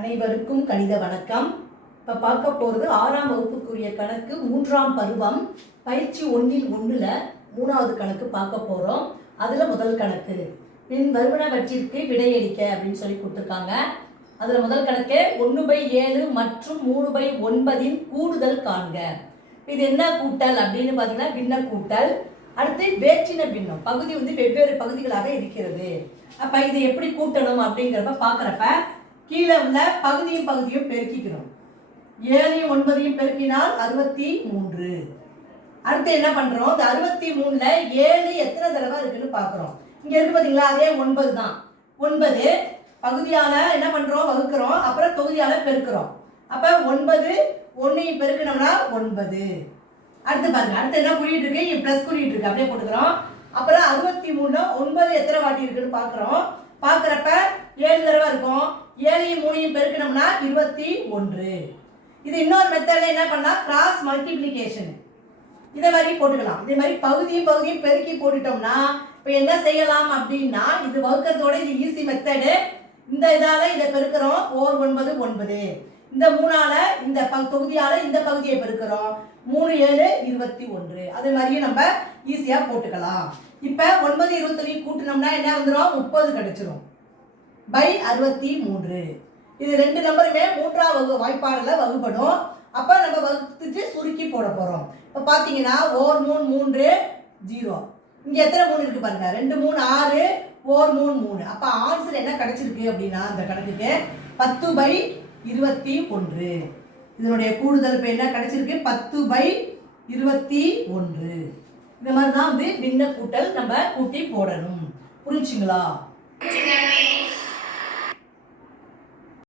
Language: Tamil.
அனைவருக்கும் கணித வணக்கம். இப்போ பார்க்க போகிறது 6ஆம் வகுப்புக்குரிய கணக்கு 3ஆம் பருவம் பயிற்சி 1ல் 3வது கணக்கு பார்க்க போகிறோம். அதில் முதல் கணக்கு பின் வருவனவற்றிற்கு விடையளிக்க அப்படின்னு சொல்லி கொடுத்துருக்காங்க. அதில் முதல் கணக்கு 1/7 மற்றும் 3/9 கூடுதல் காண்க. இது என்ன கூட்டல் அப்படின்னு பார்த்தீங்கன்னா பின்ன கூட்டல். அடுத்து வேற்றின பின்னம் பகுதி வெவ்வேறு பகுதிகளாக இருக்கிறது. அப்போ இதை எப்படி கூட்டணும் அப்படிங்கிறப்ப பார்க்குறப்ப கீழே உள்ள பகுதியும் பெருக்கிக்கிறோம். 7ஐயும் 9ஐயும் பெருக்கினால் 63. அடுத்து என்ன பண்றோம், இந்த 63ல 7 எத்தனை தடவை இருக்குன்னு பார்க்குறோம். இங்க இருக்கு பார்த்தீங்களா, அதே 9 தான். 9 பகுதியால என்ன பண்றோம், வகுக்கிறோம். அப்புறம் தொகுதியால பெருக்கிறோம். அப்ப 9 1ஐயும் பெருக்கணும்னா 9. அடுத்து பாருங்க, அடுத்து என்ன குறியிட்டு இருக்கு, இங்க பிளஸ் குறியிட்டு இருக்கு, அப்படியே போட்டுக்கிறோம். அப்புறம் 63ல 9 எத்தனை வாட்டி இருக்குன்னு பார்க்குறோம். பார்க்குறப்ப 7 தடவை இருக்கும். 7ஐயும் 3ஐயும் பெருக்கணும்னா 21. இது இன்னொரு மெத்தட்ல என்ன பண்ணா கிராஸ் மல்டிப்ளிகேஷன் இதை மாதிரி போட்டுக்கலாம். இதே மாதிரி பகுதியும் பெருக்கி போட்டுட்டோம்னா இப்போ என்ன செய்யலாம் அப்படின்னா, இது வகுக்கிறதோட இது ஈஸி மெத்தடு. இந்த இதால இதை பெருக்கிறோம், 9 9. இந்த 3ஆல இந்த தொகுதியால இந்த பகுதியை பெருக்கிறோம், 3 7 21. அதே மாதிரியே நம்ம ஈஸியா போட்டுக்கலாம். இப்போ 9 21 கூட்டினோம்னா என்ன வந்துடும், 30 கிடைச்சிரும் பை 63. இது ரெண்டு நம்பருமே 3ஆவது வாய்ப்பாடுல வகுப்படும். அப்போ நம்ம வகுத்துட்டு சுருக்கி போட போறோம். இப்போ பார்த்தீங்கன்னா 1 3 3 0. இங்க எத்தனை 3 இருக்கு பாருங்க, 2 3 6 1 3 3. அப்போ ஆன்சர் என்ன கிடைச்சிருக்கு அப்படின்னா அந்த கணக்குக்கு 10/21. இதனுடைய கூடுதல் இப்போ என்ன கிடைச்சிருக்கு, 10/21. இந்த மாதிரி தான் பின்ன கூட்டல் நம்ம கூட்டி போடணும். புரிஞ்சுங்களா?